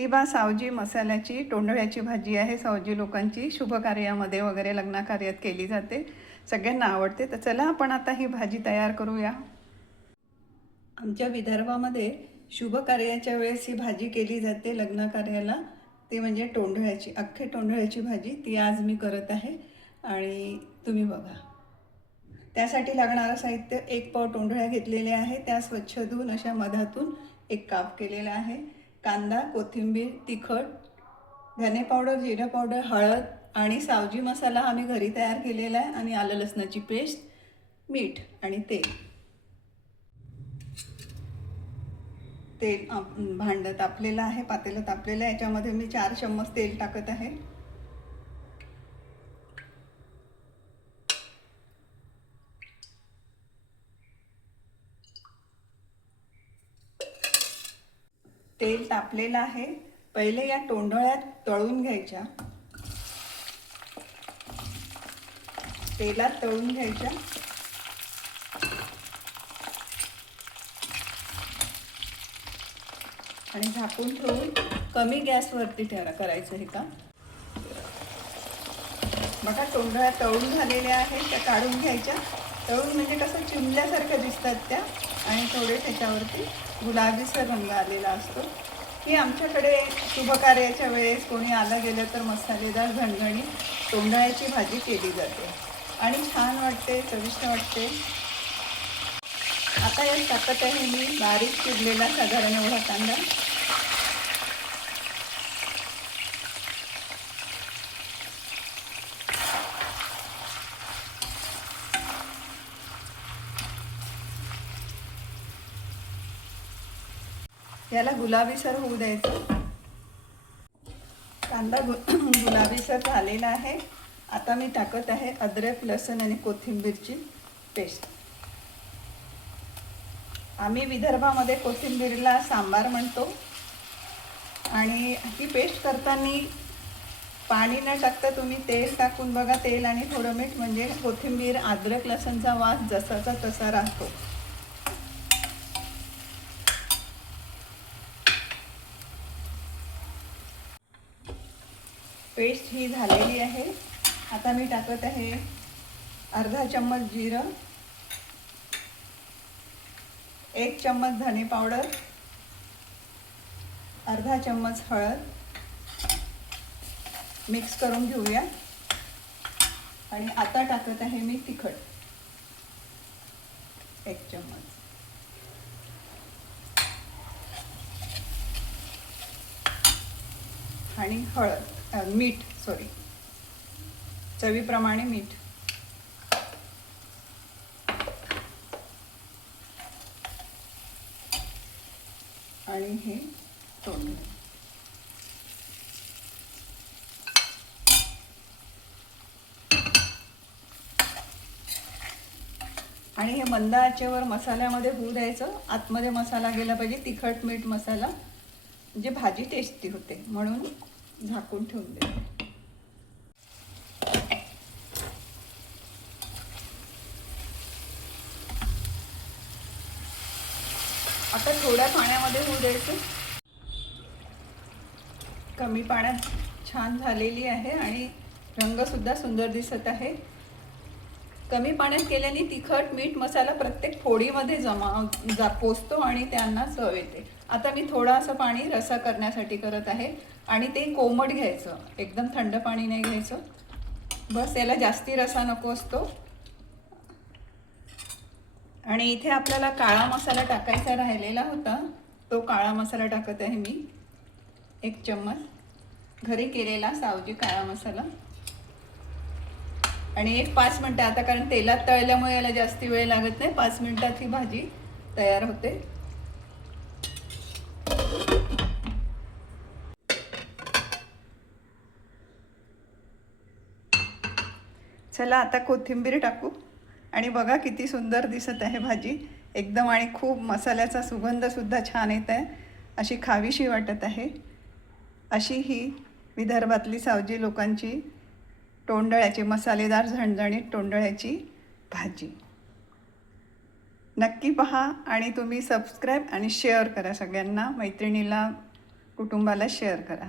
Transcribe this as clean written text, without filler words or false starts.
ही सावजी मसाल्याची तोंडळ्याची भाजी आहे। सावजी लोकांची शुभ कार्यामध्ये वगैरे लग्न कार्यात केली जाते, सगळ्यांना आवडते। तर चला आपण आता ही भाजी तयार करूया। आमच्या विदर्भामध्ये शुभ कार्याच्या वेळेस ही भाजी केली जाते लग्न कार्याला, ते म्हणजे तोंडळ्याची, अख्खे तोंडळ्याची भाजी। ती आज मी करत आहे आणि तुम्ही बघा। त्यासाठी लागणारं साहित्य: 1 पाव तोंडळ्या घेतलेले आहे, त्या स्वच्छ धुवून अशा मधातून एक काप केलेला आहे। कांदा, कोथिंबीर, तिखट, धने पावडर, जिरा पावडर, हळद आणि सावजी मसाला आम्ही घरी तयार केलेला आहे, आणि आलं लसणाची पेस्ट, मीठ आणि तेल। भांडं तापलेलं आहे, पातेलं तापलेलं आहे, याच्यामध्ये मी 4 चम्मच तेल टाकत आहे। तेल तापलेलं आहे। पहिले या तोंडळ्या तळून घ्यायच्या, तेलात तळून घ्यायच्या। आणि झाकून ठेवून कमी गॅसवरती करायचं हे काम। बघा, तोंडळ्या तळून झालेल्या आहेत, त्या काढून घ्यायच्या। तळून म्हणजे कसं चिमल्यासारख्या दिसतात त्या, आणि थोडे त्याच्यावरती गुलाबीसर रंग आलेला असतो। ही आमच्याकडे शुभ कार्याच्या वेळेस कोणी आलं गेलं तर मसालेदार झणझणीत तोंडळ्याची भाजी केली जाते आणि छान वाटते, चविष्ट वाटते। आता यात टाकत आहे मी बारीक चिरलेला साधारण एवढा कांदा, याला गुलाबीसर होऊ द्यायचं। कांदा गुलाबीसर झालेला आहे। आता मी टाकत आहे अद्रक, लसूण आणि कोथिंबीरची पेस्ट। आम्ही विदर्भामध्ये कोथिंबीरला सांबार म्हणतो, आणि ही पेस्ट करताना पाणी न टाकता तुम्ही तेल टाकून बघा, तेल आणि थोडं मीठ, म्हणजे कोथिंबीर, अद्रक, लसूणचा वास जसाचा तसा राहतो। पेस्ट ही झालेली आहे। आता मी टाकत आहे अर्धा चम्मच जिरं, 1 चम्मच धने पावडर, अर्धा चम्मच हळद, मिक्स करून घेऊया। आणि आता टाकत आहे मी तिखट, 1 चम्मच, आणि मीठ, चवीप्रमाणे मीठ, आणि हे तोंडळ्या। आणि हे मंद आचेवर मसाल्यामध्ये होऊ द्यायचं। आतमध्ये मसाला गेला पाहिजे, तिखट, मीठ, मसाला, म्हणजे भाजी टेस्टी होते, म्हणून झाकून ठेवून द्या। आता थोड्या पाण्यामध्ये होऊ द्यायचं। कमी पाण्यात छान झालेली आहे आणि रंगसुद्धा सुंदर दिसत आहे। कमी पाण्यात केल्याने तिखट, मीठ, मसाला प्रत्येक फोडीमध्ये पोचतो आणि त्यांना चव येते। आता मी थोडंसं पाणी रस्सा करण्यासाठी करत आहे, आणि ते कोमट घ्यायचं, एकदम थंड पाणी नाही घ्यायचं। बस, याला जास्ती रस्सा नको असतो। आणि इथे आपल्याला काळा मसाला टाकायचा राहिलेला होता, तो काळा मसाला टाकत आहे मी, 1 चम्मच, घरी केलेला सावजी काळा मसाला। आणि 5 मिनिटं, आता कारण तेलात तळल्यामुळे याला जास्ती वेळ लागत नाही, 5 मिनिटात ही भाजी तयार होते। चला आता कोथिंबीर टाकू, आणि बघा किती सुंदर दिसत आहे भाजी एकदम, आणि खूप मसाल्याचा सुगंधसुद्धा छान येत आहे, अशी खावीशी वाटत आहे। अशी ही विदर्भातली सावजी लोकांची तोंडळ्याची, मसालेदार झणझणीत तोंडळ्याची भाजी। नक्की पहा, आणि तुम्ही सबस्क्राईब आणि शेअर करा सगळ्यांना, मैत्रिणीला, कुटुंबाला शेअर करा.